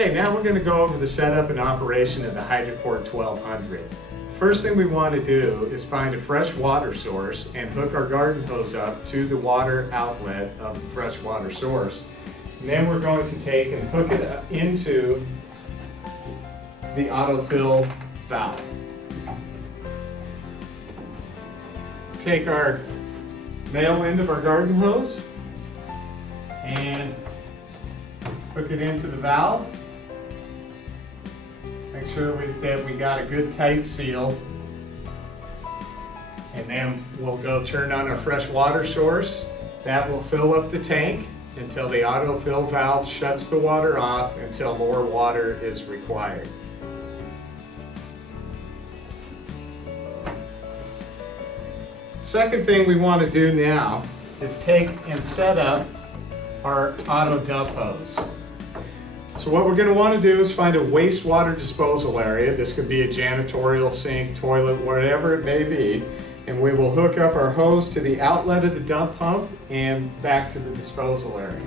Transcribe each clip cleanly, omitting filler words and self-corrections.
Okay, now we're going to go over the setup and operation of the HydraPort 1200. First thing we want to do is find a fresh water source and hook our garden hose up to the water outlet of the fresh water source. And then we're going to take and hook it up into the autofill valve. Take our male end of our garden hose and hook it into the valve. Make sure that we got a good tight seal. And then we'll go turn on our fresh water source. That will fill up the tank until the autofill valve shuts the water off until more water is required. Second thing we want to do now is take and set up our auto dump hose. So what we're going to want to do is find a wastewater disposal area. This could be a janitorial sink, toilet, whatever it may be. And we will hook up our hose to the outlet of the dump pump and back to the disposal area.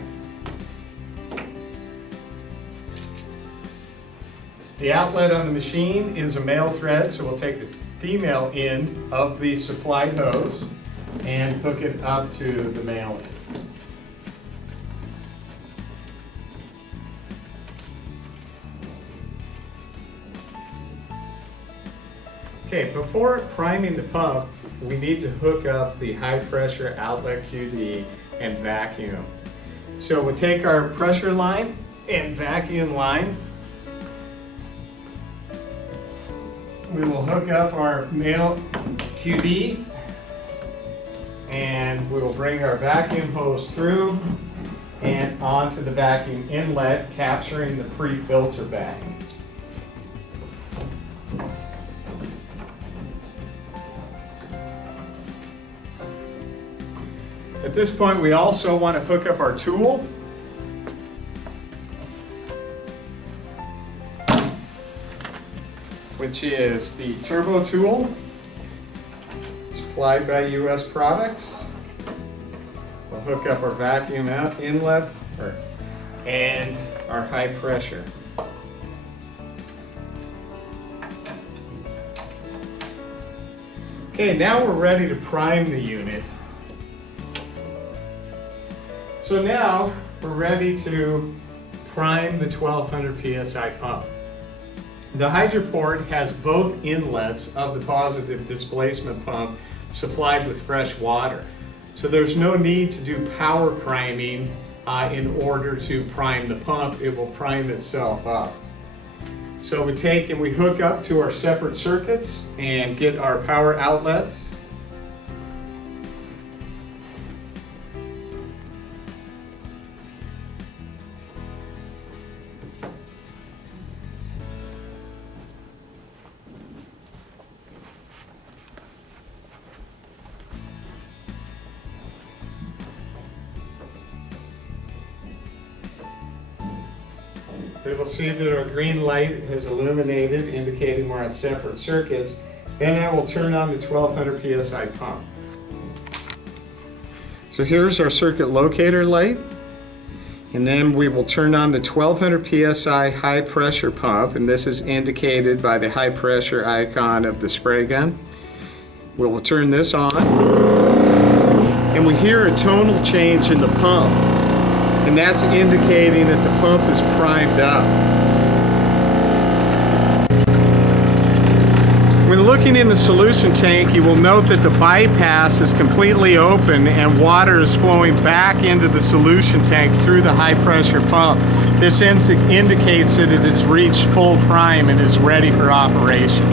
The outlet on the machine is a male thread, so we'll take the female end of the supplied hose and hook it up to the male end. Okay, before priming the pump, we need to hook up the high pressure outlet QD and vacuum. So we'll take our pressure line and vacuum line. We will hook up our male QD and we will bring our vacuum hose through and onto the vacuum inlet, capturing the pre-filter bag. At this point, we also want to hook up our tool. Which is the turbo tool, supplied by US Products. We'll hook up our vacuum inlet and our high pressure. Okay, now we're ready to prime the unit. So now we're ready to prime the 1200 psi pump. The HydraPort has both inlets of the positive displacement pump supplied with fresh water. So there's no need to do power priming in order to prime the pump. It will prime itself up. So we take and we hook up to our separate circuits and get our power outlets. We will see that our green light has illuminated, indicating we're on separate circuits. Then I will turn on the 1200 psi pump. So here's our circuit locator light. And then we will turn on the 1200 psi high pressure pump, and this is indicated by the high pressure icon of the spray gun. We will turn this on, and we hear a tonal change in the pump. And that's indicating that the pump is primed up. When looking in the solution tank, you will note that the bypass is completely open and water is flowing back into the solution tank through the high pressure pump. This indicates that it has reached full prime and is ready for operation.